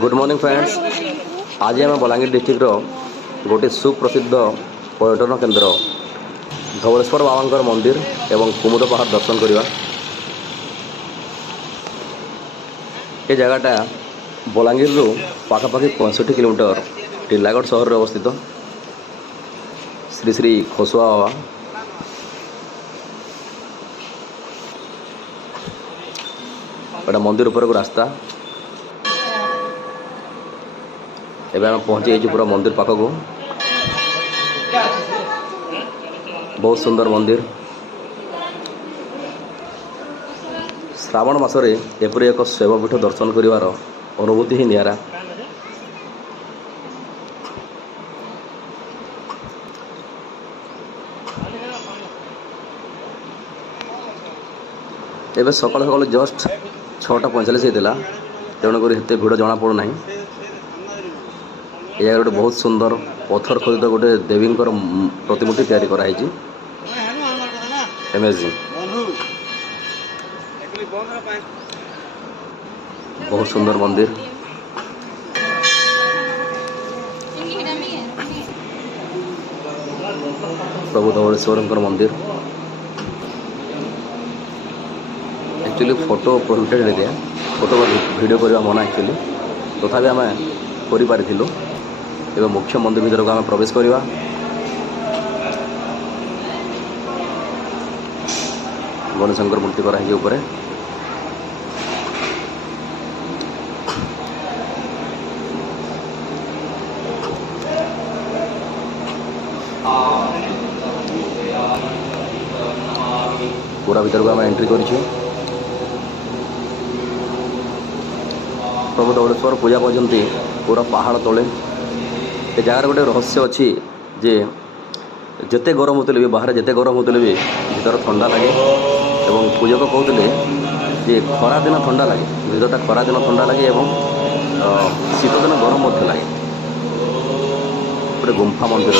Good morning friends. आज आम Balangir district गोटे सुप्रसिद्ध पर्यटन केन्द्र धवलेश्वर बाबा मंदिर एवं कुमुद पहाड़ दर्शन करवा। ये जगहटा बलांगीर रु पाखापाखि 65 किलोमीटर टिलागढ़ सहर में अवस्थित। श्री श्री खोसुआ बाबा एटा मंदिर ऊपर को रास्ता। एबे हम पहुंची जाइए पूरा मंदिर पाख को। बहुत सुंदर मंदिर। श्रावण मासरे एपरी एक शैवपीठ दर्शन करिवार अनुभूति ही नियारा। एबे सकाल सकाल जस्ट 6:45 होता तेणुक एत भिड़ जना पड़ूना। यह गोटे बहुत सुंदर पत्थर खोदित गोटे देवी प्रतिमूर्ति तैयारी कराई। अमेजिंग, बहुत सुंदर मंदिर। प्रभु धवलेश्वर मंदिर। एक्चुअली फोटो प्रोहिबिटेड है दिया, फोटो वीडियो करवा मना एक्चुअली, तथापि आम करूँ। एवं मुख्य मंदिर भीतर को आम प्रवेश करवा। गणेशंकर मूर्ति कराई ऊपर। पूरा भीतर को आम एंट्री करूँ। प्रभु धवलेश्वर पूजा करते पूरा पहाड़ तले। ये जगार गोटे रहस्य अच्छी जे जिते गरम होते भी बाहर जिते गरम होते भी भीतर ठंडा लगे। एवं पूजक कहते जे खरा दिन ठंडा लगे, भीतरटा खरा दिन ठंडा लगे एवं शीत दिन गरम लगे। गोटे गुंफा मंदिर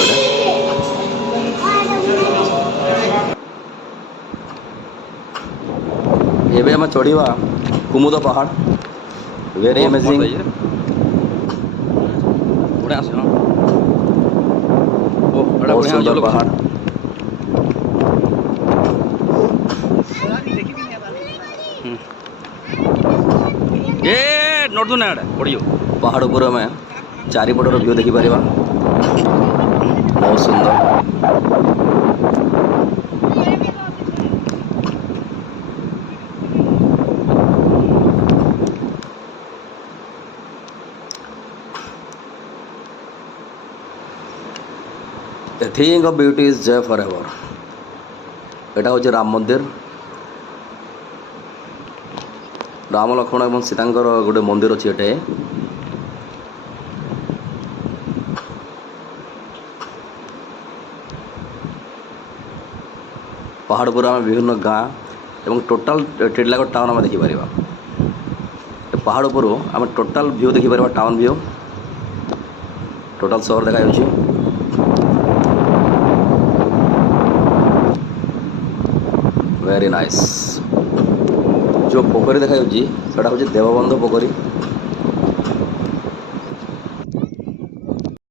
एबे आम चढ़ा कुमुद पहाड़। Very amazing. बहुत सुंदर पहाड़। पहाड़ ऊपर आम चारिपटर व्यू देखिपर। बहुत सुंदर। The thing of beauty is there forever। एटा हूँ राम मंदिर। राम लक्ष्मण एवं सीतांकर गोटे मंदिर अच्छी एटे। पहाड़ पर आम विभिन्न गाँ एवं टोटाल टिलागढ़ टाउन आम देखिपर। पहाड़ पर आम टोटाल व्यू देखिपर। टाउन व्यू टोटाल सहर देखा। Very nice. जो पोखरी देखा सटा हूँ देवबंध पोखरी।